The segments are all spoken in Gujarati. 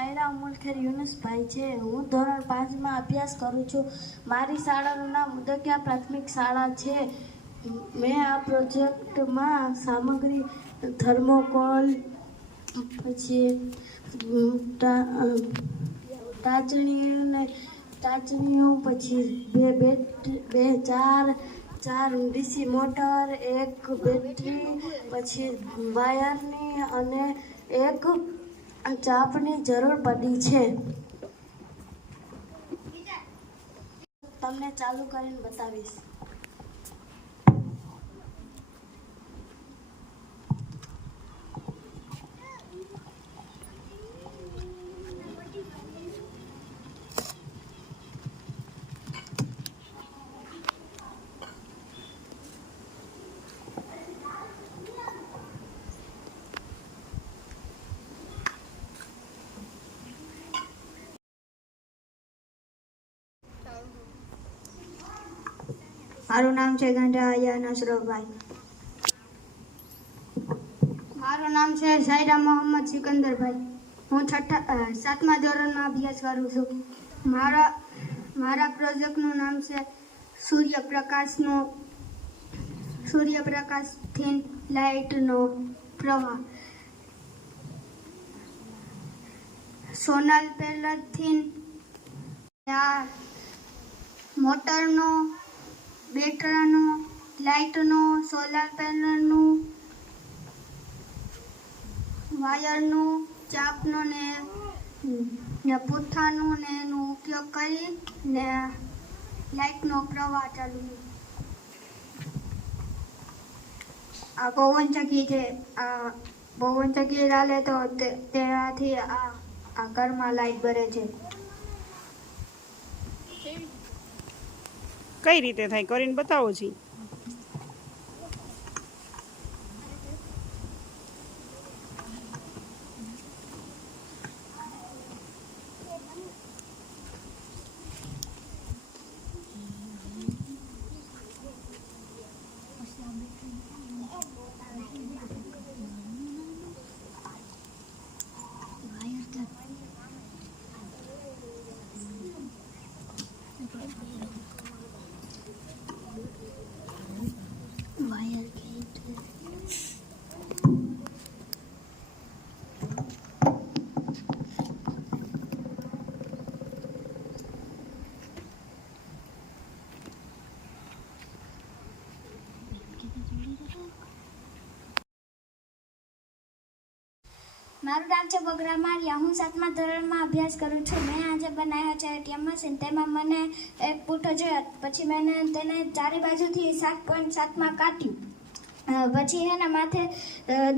સાયરા અમુલખેર યુનુસભાઈ છે. હું ધોરણ પાંચમાં અભ્યાસ કરું છું. મારી શાળાનું નામ ઉદકિયા પ્રાથમિક શાળા છે. મેં આ પ્રોજેક્ટમાં સામગ્રી, થર્મોકોલ, પછી ટાચણીઓને, ટાચણીઓ, પછી બે બેટ, બે ચાર ચાર ડીસી મોટર, એક બેટરી, પછી વાયરની અને એક ચાપની જરૂર પડી છે. તમને ચાલુ કરીને બતાવીશ. મારું નામ છે ગંઢાયા નસરભાઈ. મારું નામ છે સાયરા મોહમ્મદ સિકંદરભાઈ. હું છઠ્ઠા સાતમા ધોરણમાં અભ્યાસ કરું છું. મારા મારા પ્રોજેક્ટનું નામ છે સૂર્યપ્રકાશનો, સૂર્યપ્રકાશથી લાઇટનો પ્રવાહ. સોનલ પેલરથી આ મોટરનો બેટરાનો, લાઇટનો, સોલાર પેનલનું, વાયરનું, ચાપનો ને ને પુઠ્ઠાનું ને એનો ઉપયોગ કરી ને લાઇટનો પ્રવાહ ચાલુ. આ પવન ચકી છે આ પવન ચકી ચાલે તે- તેનાથી આ આ ઘરમાં લાઇટ ભરે છે. કઈ રીતે થાય? કરીને બતાવો છી મારું નામ છે બગરા મારિયા હું સાતમા ધોરણમાં અભ્યાસ કરું છું. મેં આજે બનાવ્યો છે એટીએમ મશીન તેમાં મને એક પૂઠો જોયો. પછી મેં તેને ચારે બાજુથી સાત પોઈન્ટ સાતમાં કાઢ્યું. પછી હે ને માથે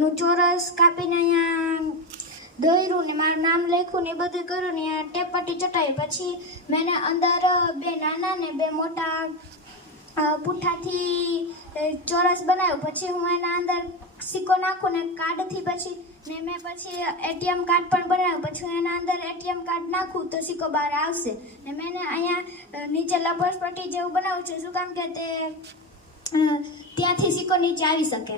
નું ચોરસ કાપીને અહીંયા દોર્યું ને મારું નામ લખ્યું ને એ બધું કર્યું ને ટેપ પટ્ટી ચટાવી પછી મેં એને અંદર બે નાના ને બે મોટા પૂઠાથી ચોરસ બનાવ્યું. પછી હું એના અંદર સિક્કો નાખું ને કાર્ડથી પછી ને મેં પછી એટીએમ કાર્ડ પણ બનાવ્યું. પછી એના અંદર એટીએમ કાર્ડ નાખું તો સિક્કો બહાર આવશે. ને મેં અહીંયા નીચે લબર્સ પટ્ટી જેવું બનાવું છું. શું કામ કે તે ત્યાંથી સિક્કો નીચે આવી શકે.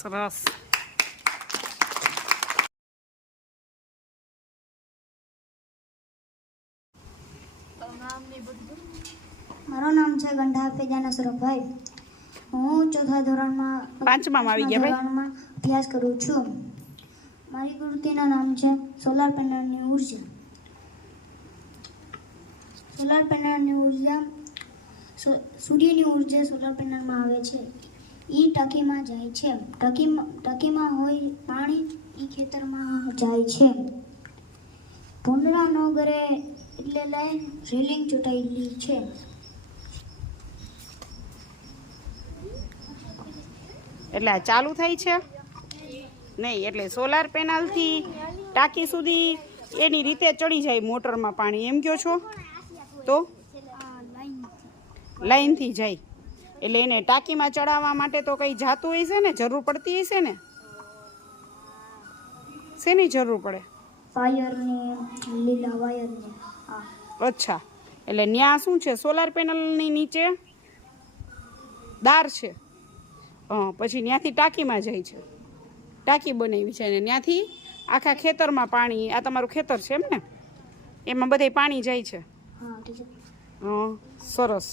સરસ મારું નામ છે ગંઢા ફેજા નસરભાઈ હું ચોથા ધોરણમાં પાંચમામાં આવી ગયા ધોરણમાં અભ્યાસ કરું છું. મારી કૃતિનું નામ છે સોલાર પેનલની ઊર્જા. સોલાર પેનલની ઊર્જા સૂર્યની ઊર્જા સોલાર પેનલમાં આવે છે. એ ટકીમાં જાય છે. ટકીમાં ટકીમાં હોય પાણી એ ખેતરમાં જાય છે. ભૂંડરા ન ઘરે એટલે લાઈન રેલિંગ ચૂંટાયેલી છે. એટલે આ ચાલુ થાય છે. નહીં એટલે સોલાર પેનલથી ટાંકી સુધી એની રીતે ચડી જાય મોટરમાં પાણી. એમ કહો છો? તો? લાઈનથી જાય. એટલે એને ટાંકીમાં ચડાવવા માટે તો કંઈ જાતું હશે ને? જરૂર પડતી હશે ને? શેની જરૂર પડે? લીલા વાયરની અચ્છા. એટલે ન્યા શું છે? સોલાર પેનલની નીચે? દાર છે. પછી ત્યાંથી ટાંકીમાં જાય છે. ટાંકી બનાવી છે અને ત્યાંથી આખા ખેતરમાં પાણી આ તમારું ખેતર છે એમ ને? એમાં બધે પાણી જાય છે. સરસ.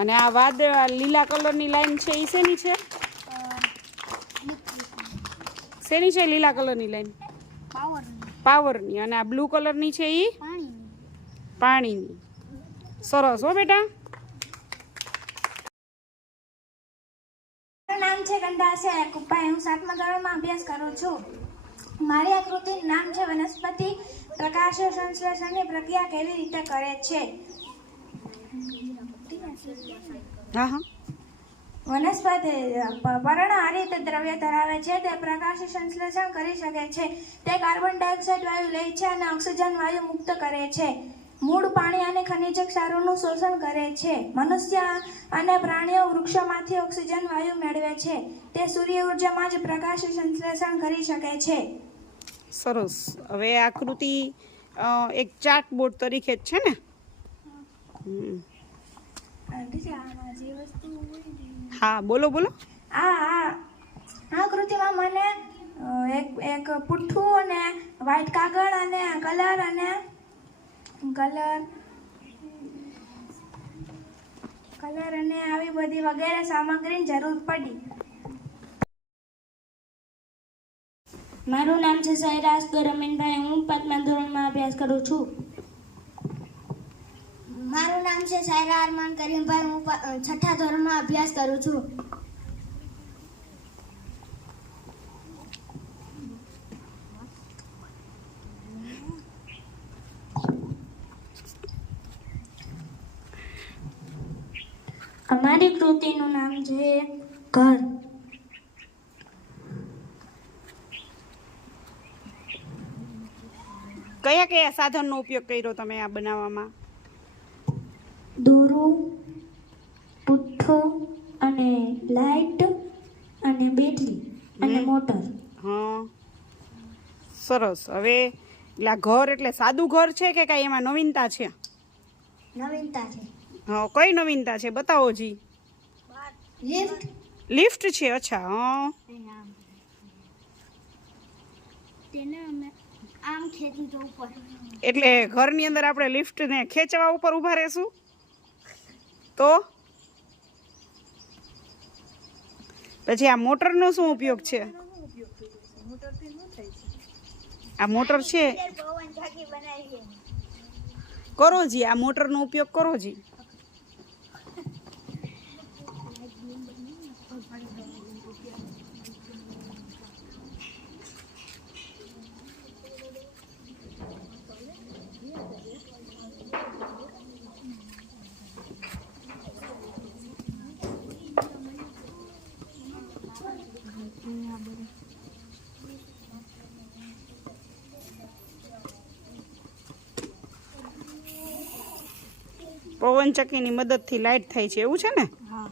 અને આ વાદ લીલા કલરની લાઈન છે એ શેની છે? શેની છે લીલા કલરની લાઈન? પાવર પાવરની. અને આ બ્લુ કલરની છે એ પાણીની. સરસ હો બેટા મારું નામ છે. કુપ્પાઈ હું સાતમા ધોરણમાં અભ્યાસ કરું છું. મારી આકૃતિનું નામ છે વનસ્પતિ પ્રકાશ સંશ્લેષણની પ્રક્રિયા કેવી રીતે કરે છે? હા હા. વનસ્પતિ પ- આ રીતે દ્રવ્ય ધરાવે છે. તે પ્રકાશ સંશ્લેષણ કરી શકે છે. તે કાર્બન ડાયોક્સાઇડ વાયુ લે છે અને ઓક્સિજન વાયુ મુક્ત કરે છે. મૂળ પાણી અને ખનિજ ક્ષારોનું શોષણ કરે છે. મનુષ્ય અને પ્રાણીઓ વૃક્ષોમાંથી ઓક્સિજન વાયુ મેળવે છે. તે સૂર્ય ઉર્જામાં જ પ્રકાશ સંશ્લેષણ કરી શકે છે. સરસ. હવે આકૃતિ એક ચાર્ટ બોર્ડ તરીકે જ છે ને. હા બોલો બોલો. આ આ આકૃતિમાં મને એક એક પુઠ્ઠું અને વ્હાઈટ કાગળ અને કલર અને કલર કલર અને આવી બધી વગેરે સામગ્રીની જરૂર પડી. મારું નામ છે સૈરાજ ગરમીનભાઈ. હું પાંચમા ધોરણમાં અભ્યાસ કરું છું. મારું નામ છે સાયરા અરમાન કરીમભાઈ હું પા- છઠ્ઠા ધોરણમાં અભ્યાસ કરું છું. છે ઘર કયા કયા સાધનનો ઉપયોગ કર્યો તમે આ બનાવવામાં? દોરો પુઠ્ઠો અને લાઈટ અને બેટરી અને મોટર. હા. સરસ. હવે એટલે ઘર એટલે સાદું ઘર છે કે કાંઈ એમાં નવીનતા છે? નવીનતા છે. હા કઈ નવીનતા છે? બતાવો જી. લિફ્ટ લિફ્ટ છે અચ્છા હા. એટલે ઘરની અંદર આપણે લિફ્ટને ખેંચવા ઉપર ઊભા રહેશું? તો? પછી આ મોટરનો શું ઉપયોગ છે? આ મોટર છે? બનાવી કરો જી આ મોટરનો ઉપયોગ કરો જી. પવનચક્કીની મદદથી લાઇટ થાય છે એવું છે ને? હા.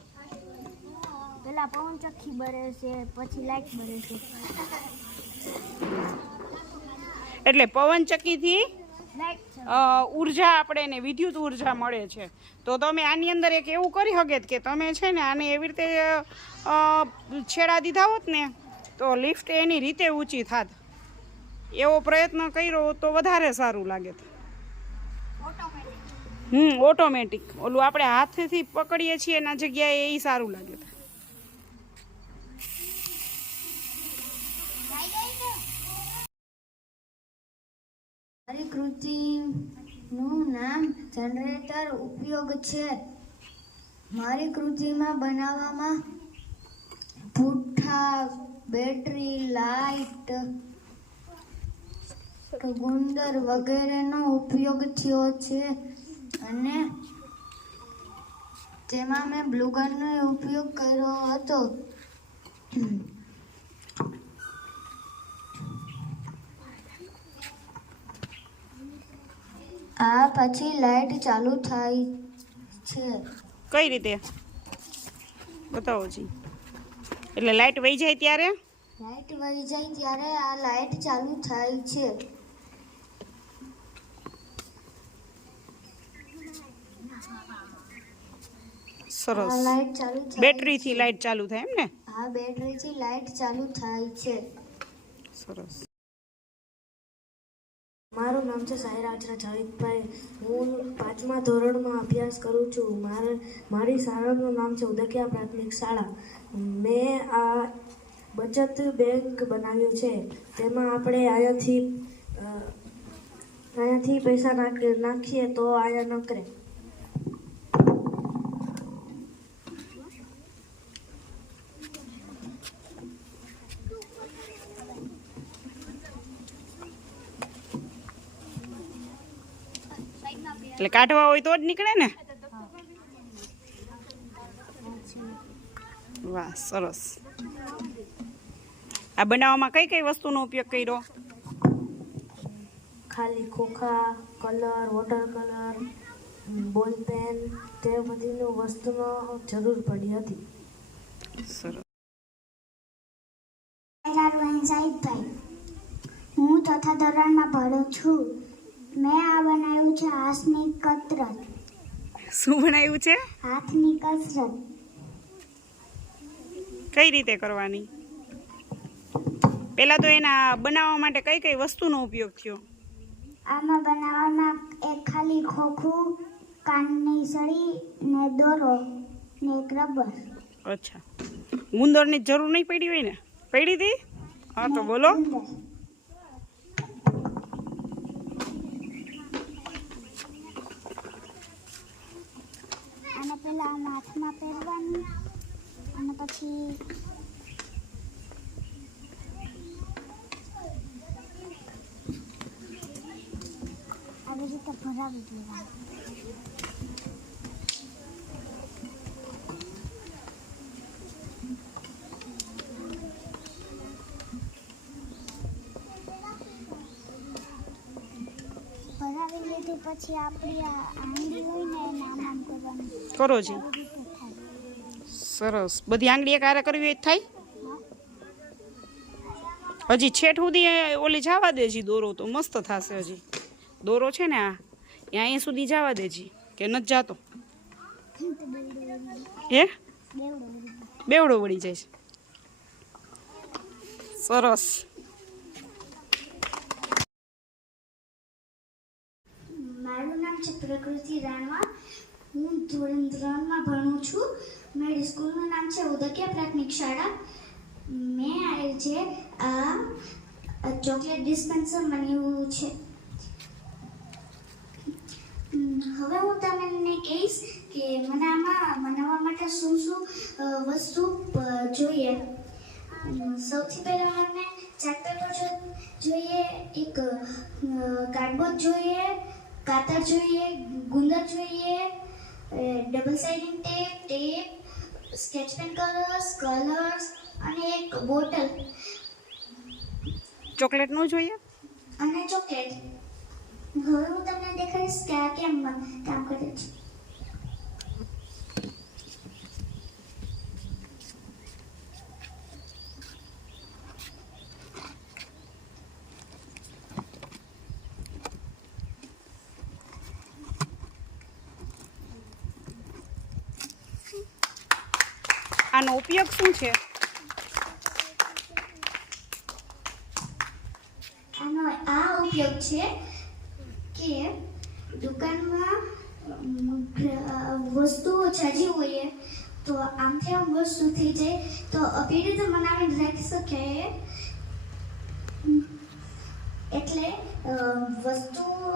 પેલા પવન ચક્કી બરે છે પછી લાઈટ બરે છે. એટલે પવનચક્કીથી ઊર્જા આપણે એને વિદ્યુત ઊર્જા મળે છે. તો તમે આની અંદર એક એવું કરી શકે કે તમે છે ને આને એવી રીતે છેડા દીધા હોત ને તો લિફ્ટ એની રીતે ઊંચી થાત. એવો પ્રયત્ન કર્યો તો વધારે સારું લાગે. હમ ઓટોમેટિક ઓલું આપણે હાથથી પકડીએ છીએ એના જગ્યાએ એ સારું લાગે. મારી કૃતિનું નામ જનરેટર ઉપયોગ છે. મારી કૃતિમાં બનાવવામાં પુઠ્ઠા બેટરી લાઇટ ગુંદર વગેરેનો ઉપયોગ થયો છે. અને તેમાં મેં બ્લુગનનો ઉપયોગ કર્યો હતો. આ પછી લાઈટ ચાલુ થાય છે. કઈ રીતે? બતાવો જી. એટલે લાઇટ વહી જાય ત્યારે? લાઈટ વહી જાય ત્યારે આ લાઈટ ચાલુ થાય છે. સરસ. લાઈટ ચાલુ બેટરીથી લાઈટ ચાલુ થાય એમ ને? હા બેટરીથી લાઈટ ચાલુ થાય છે. સરસ. મારું નામ છે સાયરા જાવેદભાઈ હું પાંચમા ધોરણમાં અભ્યાસ કરું છું. મારે મારી શાળાનું નામ છે ઉદકિયા પ્રાથમિક શાળા. મેં આ બચત બેંક બનાવ્યું છે. તેમાં આપણે અહીંયાથી અહીંયાથી પૈસા નાખ નાખીએ તો આયા ન એટલે કાઢવા હોય તો જ નીકળે ને? વાહ સરસ. આ બનાવવામાં કઈ કઈ વસ્તુનો ઉપયોગ કર્યો? ખાલી ખોખા colour water colour ball pen તે બધીનો વસ્તુનો જરૂર પડી હતી. સરસ. હું ચોથા ધોરણમાં ભણું છું. મેં આ બનાવ્યું છે હાથની કસરત. શું બનાવ્યું છે? હાથની કસરત. કઈ રીતે કરવાની? પહેલા તો એના બનાવવા માટે કઈ કઈ વસ્તુનો ઉપયોગ થયો? આમાં બનાવવામાં એક ખાલી ખોખું કાનની સળી ને દોરો ને એક રબર. અચ્છા. ગુંદરની જરૂર નહીં પડી હોય ને? પડી હતી? હા તો બોલો અંદર. આને પહેલા આમ હાથમાં પહેરવાની અને પછી આવી રીતે ભરાવી દેવાની. ભરાવી લીધી પછી આપણી આ આંગળી હોય ને એને આમ આમ કરવાની કરો જી. સરસ. બધી આંગળી એક હારે કરવી હોય થાય? હજી છેઠ સુધી ઓલી જવા દેજી દોરો તો મસ્ત થશે હજી. દોરો છે ને આ. એ અહીંયા સુધી જવા દેજી કે નથી જાતો. હે? બેવડો વળી જાય છે. સરસ. મારું નામ છે પ્રકૃતિ રાણવા. હું ધોરણ ત્રણમાં ભણું છું. મારી સ્કૂલનું નામ છે ઉદકિયા પ્રાથમિક શાળા. મેં આવેલ છે આ ચોકલેટ ડિસ્પેન્સર બનાવ્યું છે. હવે હું તમને કહીશ કે મને આમાં બનાવવા માટે શું શું વસ્તુ જોઈએ. સૌથી પહેલાં મને ચાર્ટ પેપર જોઈએ, એક કાર્ડબોર્ડ જોઈએ, કાતર જોઈએ, ગુંદર જોઈએ double siding tape tape sketch pen colours colours અને એક બોટલ. ચોકલેટનું જોઈએ? અને ચોકલેટ. હવે હું તમને દેખાડીશ કે આ કેમ કામ કરે છે. આનો ઉપયોગ શું છે? આનો આ ઉપયોગ છે કે દુકાનમાં વસ્તુઓ જાજી હોય તો આમથી આમ વસ્તુ થઈ જાય. તો આવી રીતે બનાવીને રાખી શકીએ એટલે વસ્તુઓ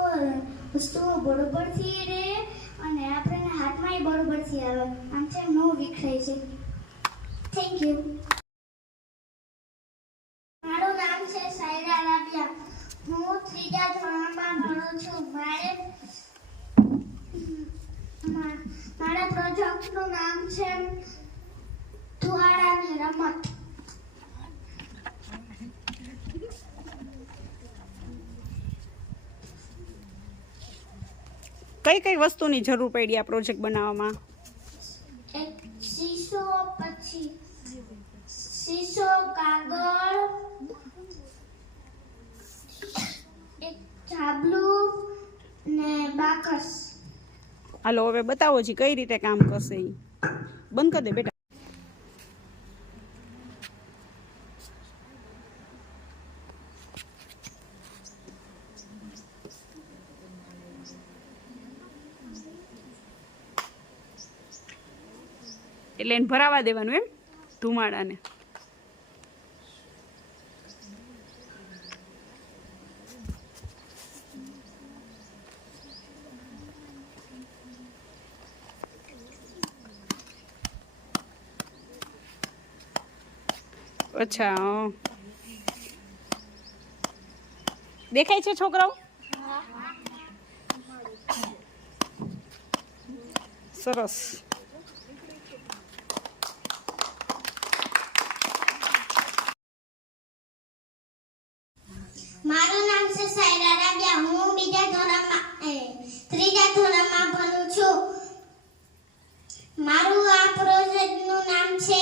વસ્તુઓ બરોબરથી રહે અને આપણને હાથમાંય બરોબરથી આવે. આમથી આમ ન વિખરાય છે. થેન્ક યુ મારું નામ છે સાયરા રાબિયા. હું ત્રીજા ધોરણમાં ભણું છું. મારે મારા પ્રોજેક્ટનું નામ છે ધુવાડાની રમત. કઈ કઈ વસ્તુની જરૂર પડી આ પ્રોજેક્ટ બનાવવામાં? પછી શીશો કાગળ, એક ચાબલું ને બાકસ. હાલો, હવે બતાવો જી કઈ રીતે કામ કરશે બંધ કરી દે બેટા. એટલે એને ભરાવા દેવાનું એમ ધુમાડાને. અચ્છા. દેખાય છે છોકરાઓ? સરસ મારું નામ છે સાયરા રાબિયા હું બીજા ધોરણમાં એ, ત્રીજા ધોરણમાં ભણું છું મારું આ પ્રોજેક્ટનું નામ છે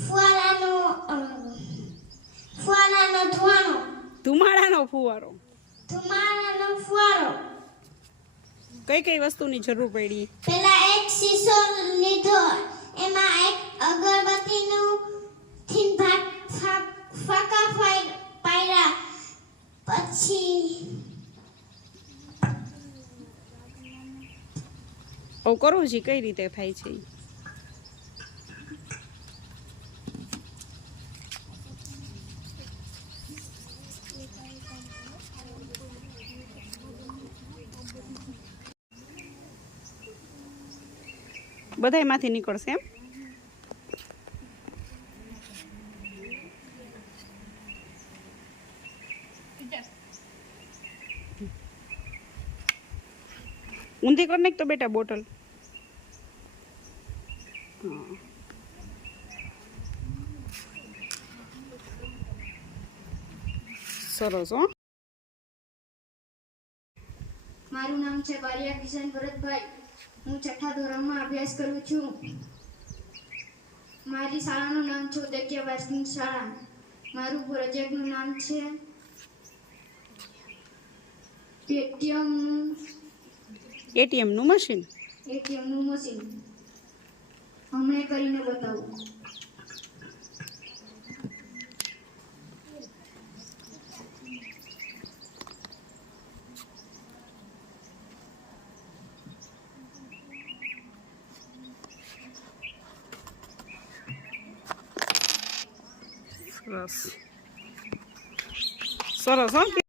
ફુવારાનો અ, ફુવારાનો ધુવાણો ધુમાડાનો ફુવારો. ધુમાડાનો ફુવારો? કઈ કઈ વસ્તુની જરૂર પડી? પેલા એક શીશો લીધો એમાં એક અગરબત્તીનું થીન ભાગ ફાકા પાડ્યા પછી આવું કરવું છે કઈ રીતે થાય છે ઈ? બધાયમાંથી નીકળશે એમ ઊંધી કર નાખ તો બેટા બોટલ. સરસ હો મારું નામ છે બારિયા કિશન ભરતભાઈ હું છઠ્ઠા ધોરણમાં અભ્યાસ કરું છું. મારી શાળાનું નામ છે વાર્ષિક શાળા. મારું પ્રોજેક્ટનું નામ છે પેટીએમનું એટીએમનું મશીન? એટીએમનું મશીન. હમણાં કરીને બતાવું. સરસ સરસ હો